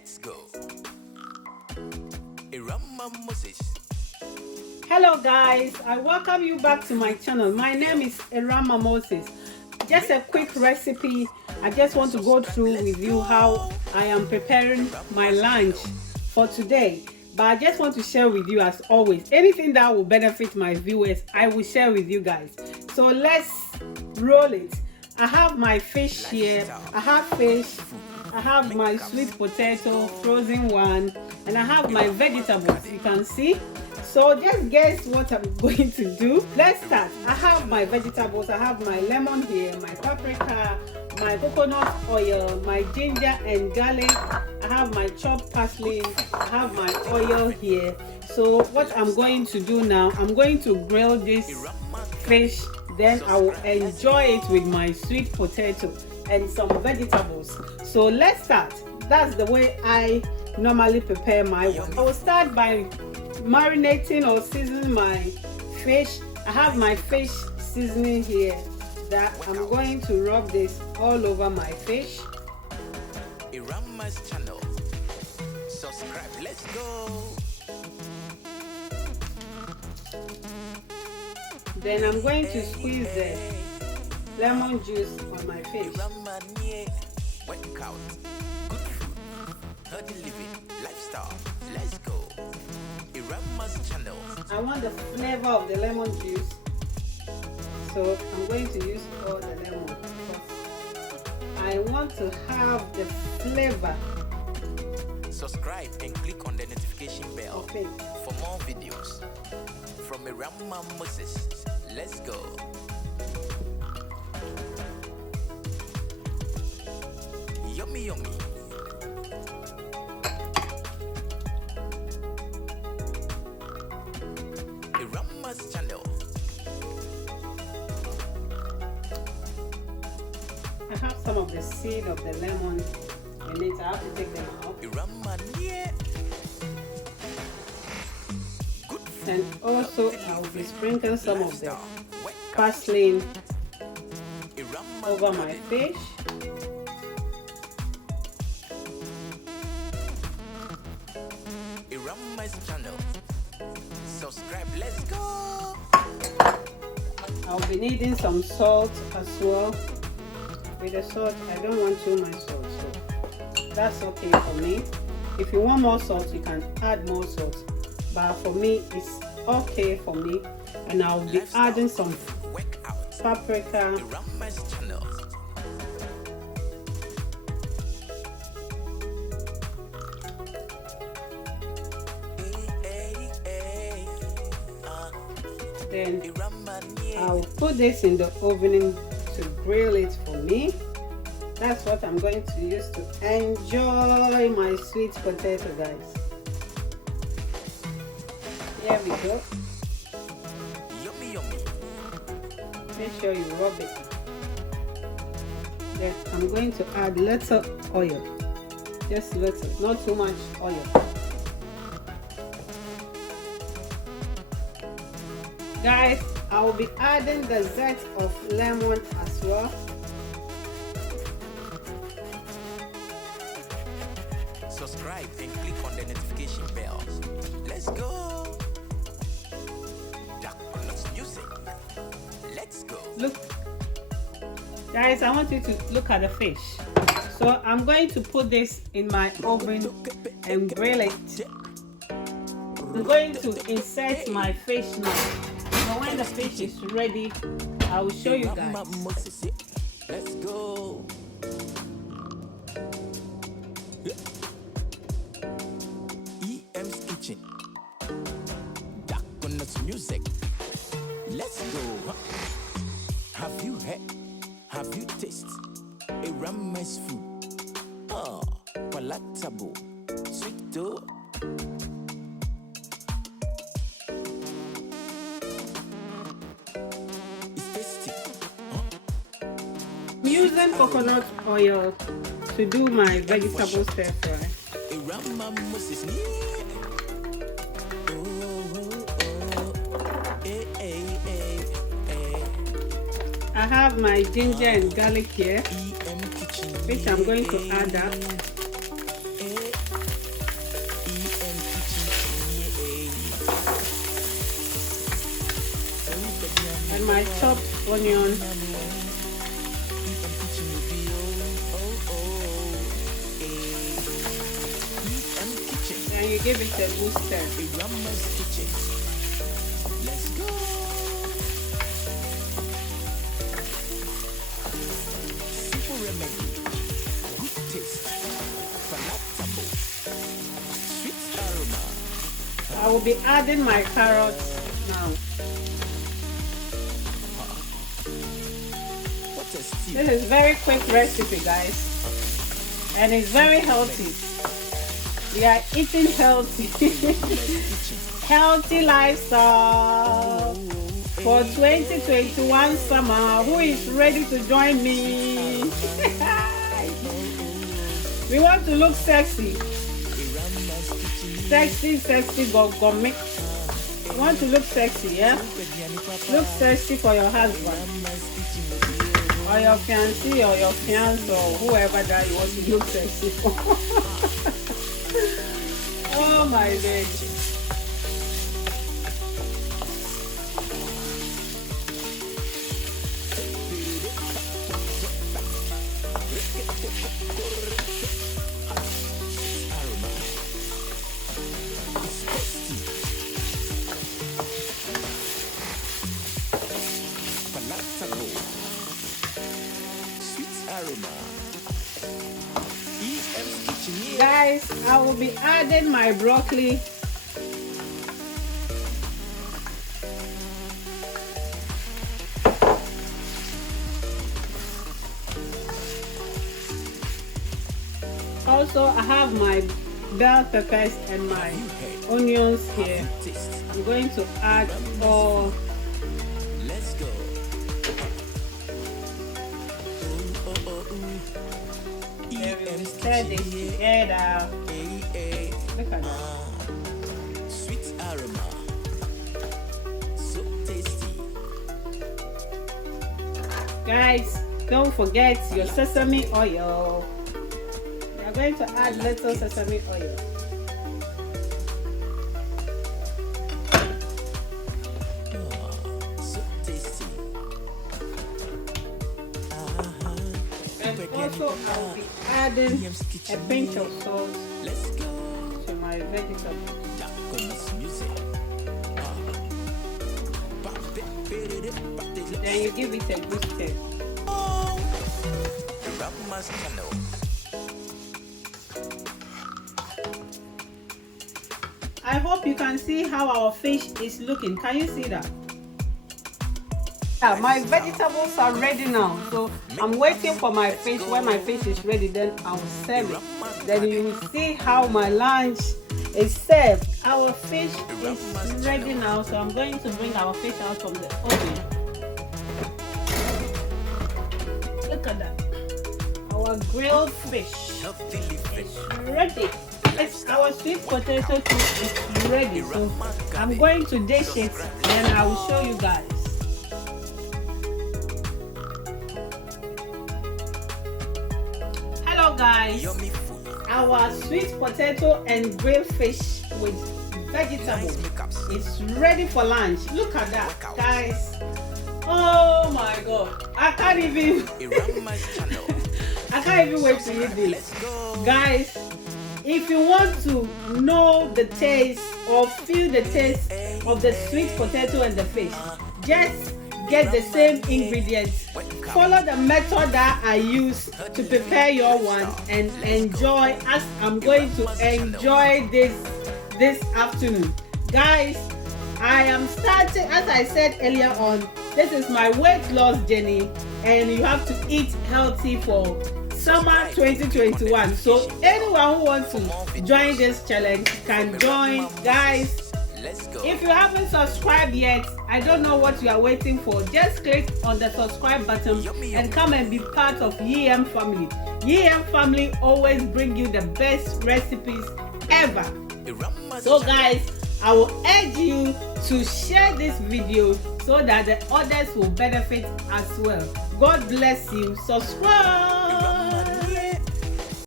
Let's go. Moses. Hello guys, I welcome you back to my channel. My name is Erama Moses. Just a quick recipe. I just want to go through with you how I am preparing my lunch for today. But I just want to share with you, as always, anything that will benefit my viewers, I will share with you guys. So let's roll it. I have my fish here. I have fish. I have my sweet potato, frozen one, and I have my vegetables, you can see. So just guess what I'm going to do. Let's start. I have my vegetables. I have my lemon here, my paprika, my coconut oil, my ginger and garlic. I have my chopped parsley. I have my oil here. So what I'm going to do now, I'm going to grill this fish. Then I will enjoy it with my sweet potato and some vegetables. So let's start. That's the way I normally prepare my one. I will start by marinating or seasoning my fish. I have my fish seasoning here that I'm going to rub this all over my fish. Irama's channel. Subscribe. Let's go. Then I'm going to squeeze the lemon juice on my fish. Workout, good food, healthy living, lifestyle. Let's go. Irama's channel. I want the flavor of the lemon juice, so I'm going to use all the lemon because I want to have the flavor. Subscribe and click on the notification bell Okay. for more videos from Irama Moses. Let's go. Yummy, yummy. Irama's channel. I have some of the seed of the lemon in it. I have to take them out. Irama, yeah. And also I will be sprinkling some of the parsley over my fish. Irama's channel. Subscribe. Let's go. I'll be needing some salt as well. With the salt, I don't want too much salt, so that's okay for me. If you want more salt, you can add more salt. But for me, it's okay for me. And I'll be adding some paprika. Irama's channel. Then I'll put this in the oven to grill it for me. That's what I'm going to use to enjoy my sweet potato, guys. Here we go. Yummy, yummy. Make sure you rub it. Then I'm going to add little oil. Just little, not too much oil. Guys, I will be adding the zest of lemon as well. Subscribe and click on the notification bell. Let's go. Music. Let's go. Look, guys, I want you to look at the fish. So I'm going to put this in my oven and grill it. I'm going to insert my fish now. So when the fish is ready, I will show you guys. Let's go. EM's kitchen. Darkness music. Let's go. Have you had? Have you tasted Irama's food? Oh, palatable, sweet though. I'm using coconut oil to do my vegetable stir fry. I have my ginger and garlic here, which I'm going to add up. chopped onion. And you give it a good stir. Let's go. Simple remedy, good taste, palatable, sweet aroma. I will be adding my carrots now. What a stew. This is very quick recipe, guys, and it's very healthy. We are eating healthy. Healthy lifestyle for 2021 summer. Who is ready to join me? We want to look sexy. Sexy, go mix. You want to look sexy, yeah? Look sexy for your husband, or your fiancé, or your fiancé, or whoever that you want to look sexy for. Oh my God. Guys, I will be adding my broccoli. Also, I have my bell peppers and my onions here. I'm going to add all. Let's go. Stir this together. Look at that. Sweet aroma, so tasty. Guys, don't forget your sesame oil. We are going to add little sesame oil. So tasty. And also, I'll be adding a pinch of salt Let's go. to my vegetables. Then you give it a good stir. I hope you can see how our fish is looking. Can you see that? Yeah, my vegetables are ready now, so I'm waiting for my fish. When my fish is ready, then I'll serve it. Then you will see how my lunch is served. Our fish is ready now, so I'm going to bring our fish out from the oven. Look at that. Our grilled fish is ready. It's our sweet potato soup is ready, so I'm going to dish it and I will show you guys. Hello guys, our sweet potato and grilled fish with vegetables is ready for lunch. Look at that, guys. Oh my god, I can't even wait to eat this, guys. If you want to know the taste or feel the taste of the sweet potato and the fish, just get the same ingredients. Follow the method that I use to prepare your one and enjoy as I'm going to enjoy this afternoon. Guys, I am starting, as I said earlier on, this is my weight loss journey and you have to eat healthy for summer 2021. So anyone who wants to join this challenge can join. Guys, if you haven't subscribed yet, I don't know what you are waiting for. Just click on the subscribe button and come and be part of YM family. YM family always bring you the best recipes ever. So guys, I will urge you to share this video so that the others will benefit as well. God bless you. Subscribe.